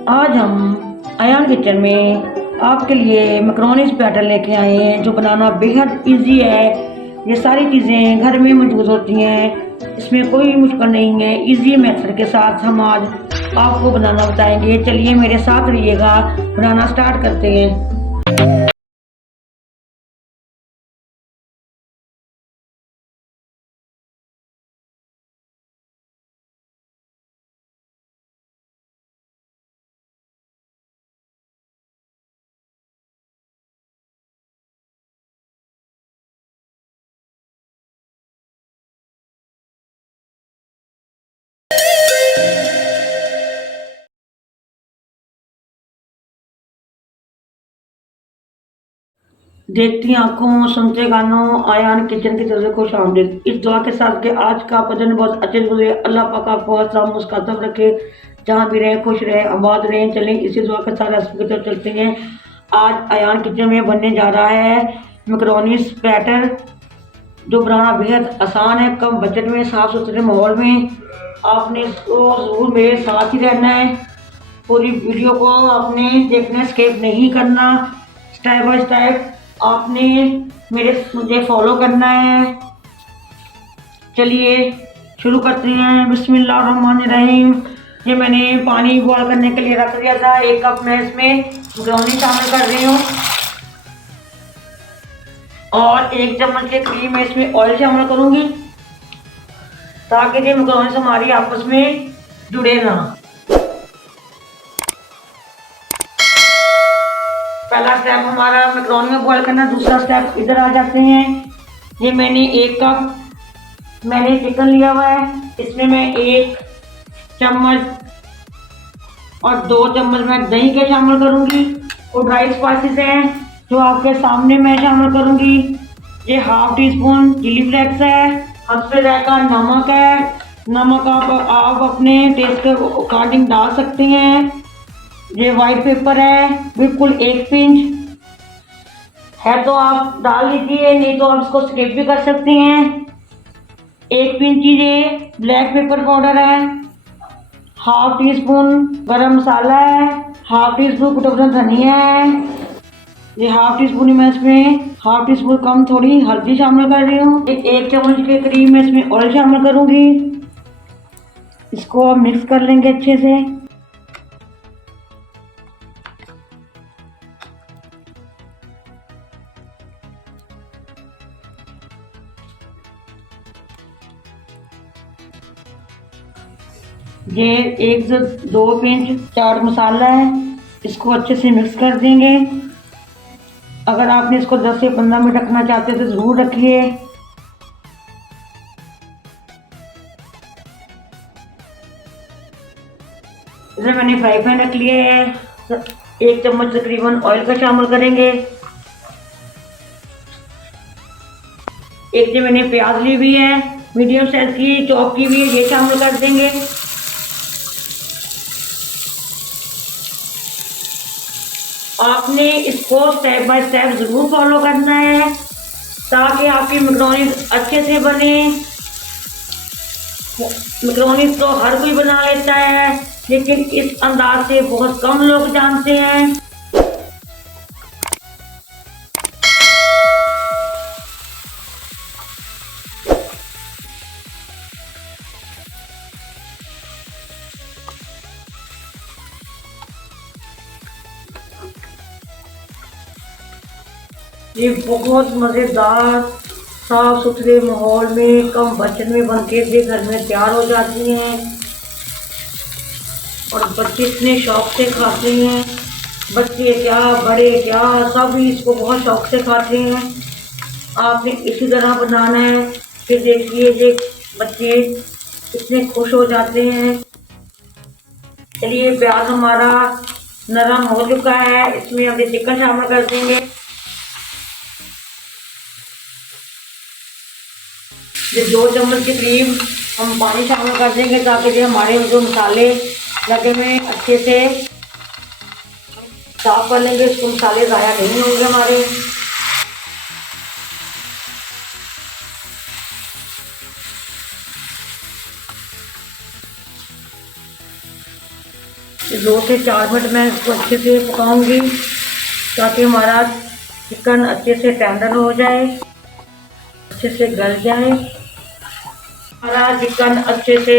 आज हम अयान किचन में आपके लिए मैक्रोनी बैटर लेके आए हैं जो बनाना बेहद इजी है। ये सारी चीज़ें घर में मौजूद होती हैं, इसमें कोई मुश्किल नहीं है। इजी मेथड के साथ हम आज आपको बनाना बताएंगे। चलिए मेरे साथ रहिएगा, बनाना स्टार्ट करते हैं। देखती आंखों सुनते कानों, आयान किचन की तरफ से खुश आमदीद। इस दुआ के साथ कि आज का आपका दिन बहुत अच्छे से गुजरे। अल्लाह पाक आपको हौसला मुस्कातब रखे, जहाँ भी रहे खुश रहे आबाद रहें। चलें इसी दुआ के साथ रेसिपी की तरफ चलते हैं। आज आयान किचन में बनने जा रहा है मैक्रोनी बैटर, जो बनाना बेहद आसान है, कम बजट में, साफ सुथरे माहौल में। आपने इसको ज़रूर मेरे साथ ही रहना है। पूरी वीडियो को आपने देखना, स्किप नहीं करना। स्टेप बाय स्टेप आपने मुझे फॉलो करना है। चलिए शुरू करते हैं। बिस्मिल्लाहिर्रहमानिर्रहीम। ये मैंने पानी बॉयल करने के लिए रख दिया था। 1 कप मैं इसमें मैक्रोनी शामिल कर रही हूँ और 1 चम्मच के करीब मैं इसमें ऑयल शामिल करूँगी, ताकि ये मैक्रोनी हमारी आपस में जुड़े ना। पहला स्टेप हमारा मैक्रोनी में बॉयल करना। दूसरा स्टेप इधर आ जाते हैं। ये मैंने 1 कप चिकन लिया हुआ है। इसमें मैं 1 चम्मच और 2 चम्मच मैं दही के शामिल करूंगी। और ड्राई स्पाइसेस हैं जो आपके सामने मैं शामिल करूंगी। ये ½ टीस्पून चिली फ्लेक्स है, हस्बे जायका नमक है। नमक आप अपने टेस्ट के अकॉर्डिंग डाल सकते हैं। ये वाइट पेपर है, बिल्कुल 1 पिंच है तो आप डाल लीजिए, नहीं तो आप इसको स्किप भी कर सकते हैं। 1 पिंच ये ब्लैक पेपर पाउडर है, ½ टीस्पून गरम मसाला है, ½ टीस्पून कुटा धनिया है। ये ½ टीस्पून ही मैं इसमें ½ टीस्पून कम थोड़ी हल्दी शामिल कर रही हूँ। 1 चम्मच के करीब मैं इसमें ऑयल शामिल करूंगी। इसको मिक्स कर लेंगे अच्छे से। ये 1 से 2 पिंच चाट मसाला है, इसको अच्छे से मिक्स कर देंगे। अगर आपने इसको 10 से 15 मिनट रखना चाहते हैं तो ज़रूर रखिए। इधर मैंने फ्राई पैन रख लिया है। 1 चम्मच तकरीबन ऑयल का शामिल करेंगे। एक जो मैंने प्याज ली हुई है, मीडियम साइज की चॉप की हुई है, ये शामिल कर देंगे। आपने इसको स्टेप बाय स्टेप ज़रूर फॉलो करना है, ताकि आपकी मैक्रोनी अच्छे से बने। मैक्रोनी तो हर कोई बना लेता है, लेकिन इस अंदाज से बहुत कम लोग जानते हैं। ये बहुत मज़ेदार साफ सुथरे माहौल में कम बजट में बनके ये घर में तैयार हो जाती हैं और बच्चे इतने शौक से खाते हैं। बच्चे क्या बड़े क्या सभी इसको बहुत शौक से खाते हैं। आपने इसी तरह बनाना है, फिर देखिए ये बच्चे इतने खुश हो जाते हैं। चलिए प्याज हमारा नरम हो चुका है, इसमें हम चिकन शामिल कर देंगे। ये 2 चम्मच के करीब हम पानी शामिल कर देंगे, ताकि जो हमारे जो मसाले लगे हुए अच्छे से साफ कर लेंगे। इसको मसाले ज़ाया नहीं होंगे हमारे। 2 से 4 मिनट मैं इसको अच्छे से पकाऊंगी ताकि हमारा चिकन अच्छे से टेंडर हो जाए, अच्छे से गल जाए। हमारा चिकन अच्छे से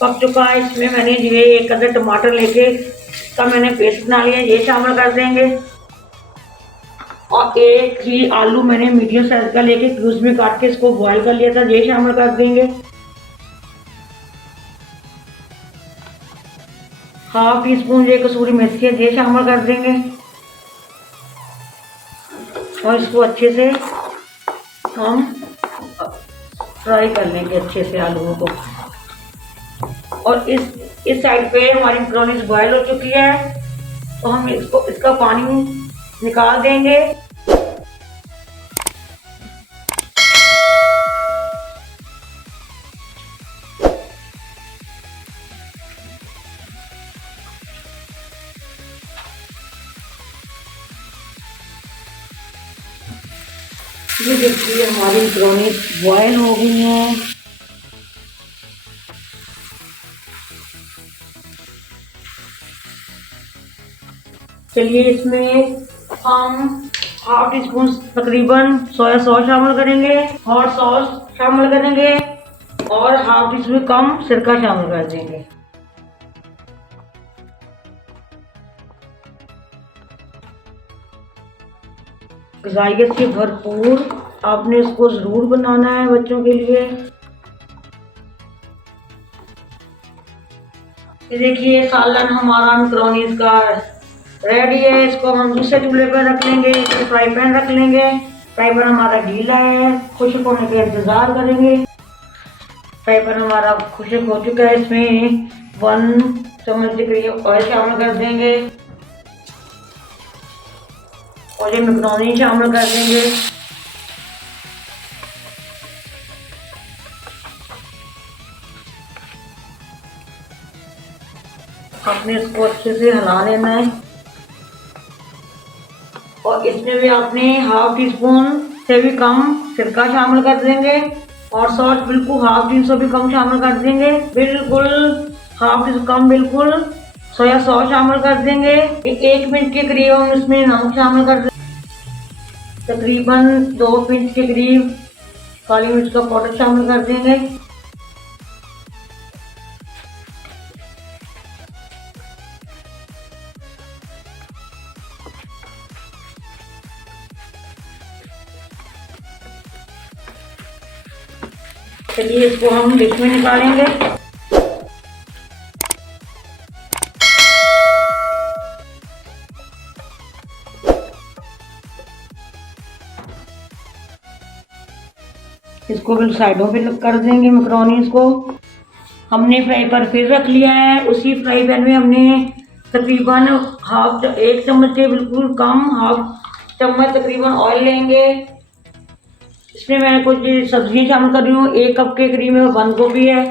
पक चुका है। इसमें मैंने ये एक अदर टमाटर लेके इसका मैंने पेस्ट बना लिया, ये शामिल कर देंगे। और एक ही आलू मैंने मीडियम साइज का लेके क्यूब्स में काट के इसको बॉईल कर लिया था, ये शामिल कर देंगे। हाफ टी स्पून ये कसूरी मेथी है, ये शामिल कर देंगे। और इसको अच्छे से हम फ्राई कर लेंगे अच्छे से आलूओं को। और इस साइड पे हमारी मैक्रोनी बॉयल हो चुकी है, तो हम इसका पानी निकाल देंगे। ये देखिए हमारी मैक्रोनी बॉयल हो गई है। चलिए इसमें हम हाफ टी स्पून तकरीबन सोया सॉस शामिल करेंगे, हॉट सॉस शामिल करेंगे और हाफ टी स्पून कम सिरका शामिल कर देंगे। ग़िज़ाइयत से भरपूर आपने इसको ज़रूर बनाना है बच्चों के लिए। ये देखिए सालन हमारा मैक्रोनी का रेडी है। इसको हम दूसरे चूल्हे पर रख लेंगे, फ्राई पैन रख लेंगे। फ्राई पैन हमारा गीला है, खुश्क होने का इंतज़ार करेंगे। फ्राई पैन हमारा खुश्क हो चुका है, इसमें 1 चम्मच के करीब ऑयल शामिल कर देंगे और ये मैक्रोनी शामिल कर देंगे। आपने इसको अच्छे से हिला लेना है और इसमें भी आपने हाफ टी स्पून से भी कम सिरका शामिल कर देंगे और सॉस बिल्कुल हाफ टी से भी कम शामिल कर देंगे। बिल्कुल हाफ टी से कम बिल्कुल सोया सॉस शामिल कर देंगे। 1 मिनट के करीब हम इसमें नमक शामिल कर देंगे। तकरीबन 2 पिंच के करीब काली मिर्च का पाउडर शामिल कर देंगे। चलिए इसको हम डिश में निकालेंगे। इसको भी साइडों पे कर देंगे मैक्रोनीज को। हमने फ्राई पैन फिर रख लिया है, उसी फ्राई पैन में हमने तकरीबन 1 चम्मच से बिल्कुल कम हाफ चम्मच तकरीबन ऑयल लेंगे। इसमें मैं कुछ सब्जियां शामिल कर रही हूँ। 1 कप के करीब में बंद गोभी है,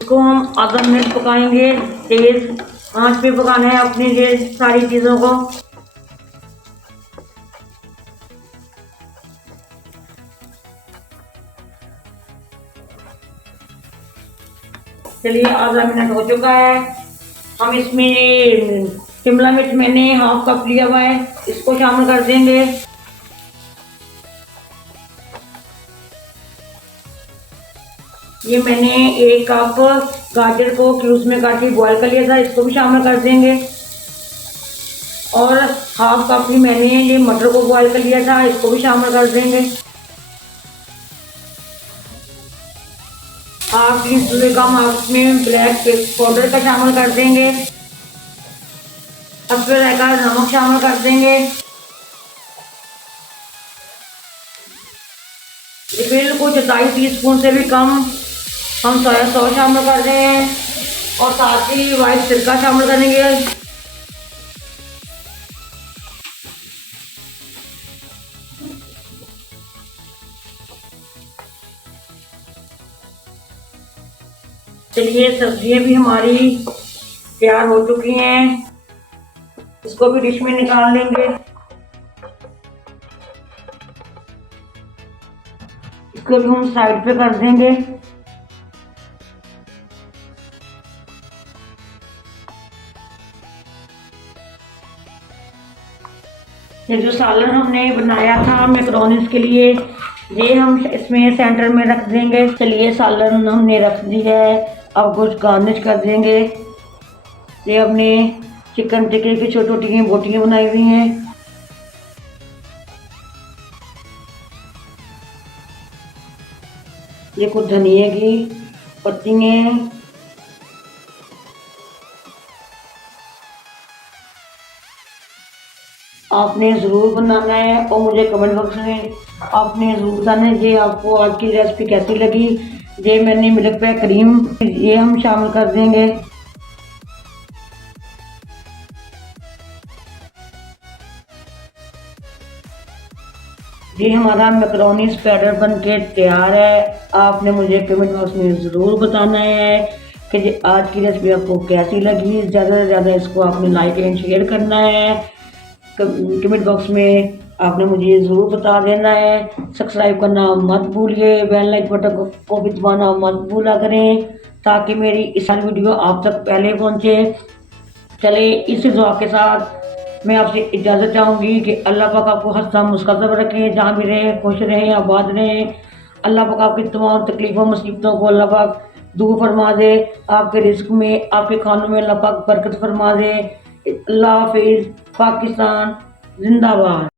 इसको हम आधा मिनट पकाएंगे। तेज आंच पे पकाना है अपनी ये सारी चीज़ों को। चलिए आधा मिनट हो चुका है। हम इसमें शिमला मिर्च मैंने हाफ कप लिया हुआ है, इसको शामिल कर देंगे। ये मैंने 1 कप गाजर को क्यूब्स में काट के बॉईल कर लिया था, इसको भी शामिल कर देंगे। और हाफ कप ही मैंने ये मटर को बॉईल कर लिया था, इसको भी शामिल कर देंगे। हाफ टी स्पून कम हाफ में ब्लैक पाउडर का शामिल कर देंगे। अब फिर नमक शामिल कर देंगे। ये बिल्कुल 4 टीस्पून से भी कम हम सोया सॉस शामिल कर रहे हैं और साथ ही वाइट सिरका शामिल करेंगे। चलिए सब्जियां भी हमारी तैयार हो चुकी हैं, इसको भी डिश में निकाल लेंगे। इसको भी हम साइड पे कर देंगे। ये जो सालन हमने बनाया था मैक्रोनीस के लिए, ये हम इसमें सेंटर में रख देंगे। चलिए सालन हमने रख दिया है, अब कुछ गार्निश कर देंगे। ये हमने चिकन टिक्के की छोटी छोटी बोटियाँ बनाई हुई हैं। ये कुछ धनिए की पत्ती हैं। आपने ज़रूर बनाना है और मुझे कमेंट बॉक्स में आपने ज़रूर बताना है ये आपको आज की रेसिपी कैसी लगी। ये मैंने मिल्क पे क्रीम ये हम शामिल कर देंगे। ये हमारा मैक्रोनी स्पैडर बन के तैयार है। आपने मुझे कमेंट बॉक्स में ज़रूर बताना है कि ये आज की रेसिपी आपको कैसी लगी। ज़्यादा से ज़्यादा इसको आपने लाइक एंड शेयर करना है। कमेंट बॉक्स में आपने मुझे ज़रूर बता देना है। सब्सक्राइब करना मत भूलिए, बेल लाइक बटन को भी दबाना मत भूला करें ताकि मेरी इस सारी वीडियो आप तक पहले पहुँचे। चले इस दुआ के साथ मैं आपसे इजाज़त चाहूँगी कि अल्लाह पाक आपको हंसता मुस्कुराता रखें, जहाँ भी रहें खुश रहें आबाद रहें। अल्लाह पाक आपकी तमाम तकलीफ़ों मुसीबतों को अल्लाह पाक दूर फरमा दे। आपके रिस्क में आपके खानों में अल्लाह पाक बरकत फरमा दे। अल्लाह हाफिज़। पाकिस्तान जिंदाबाद।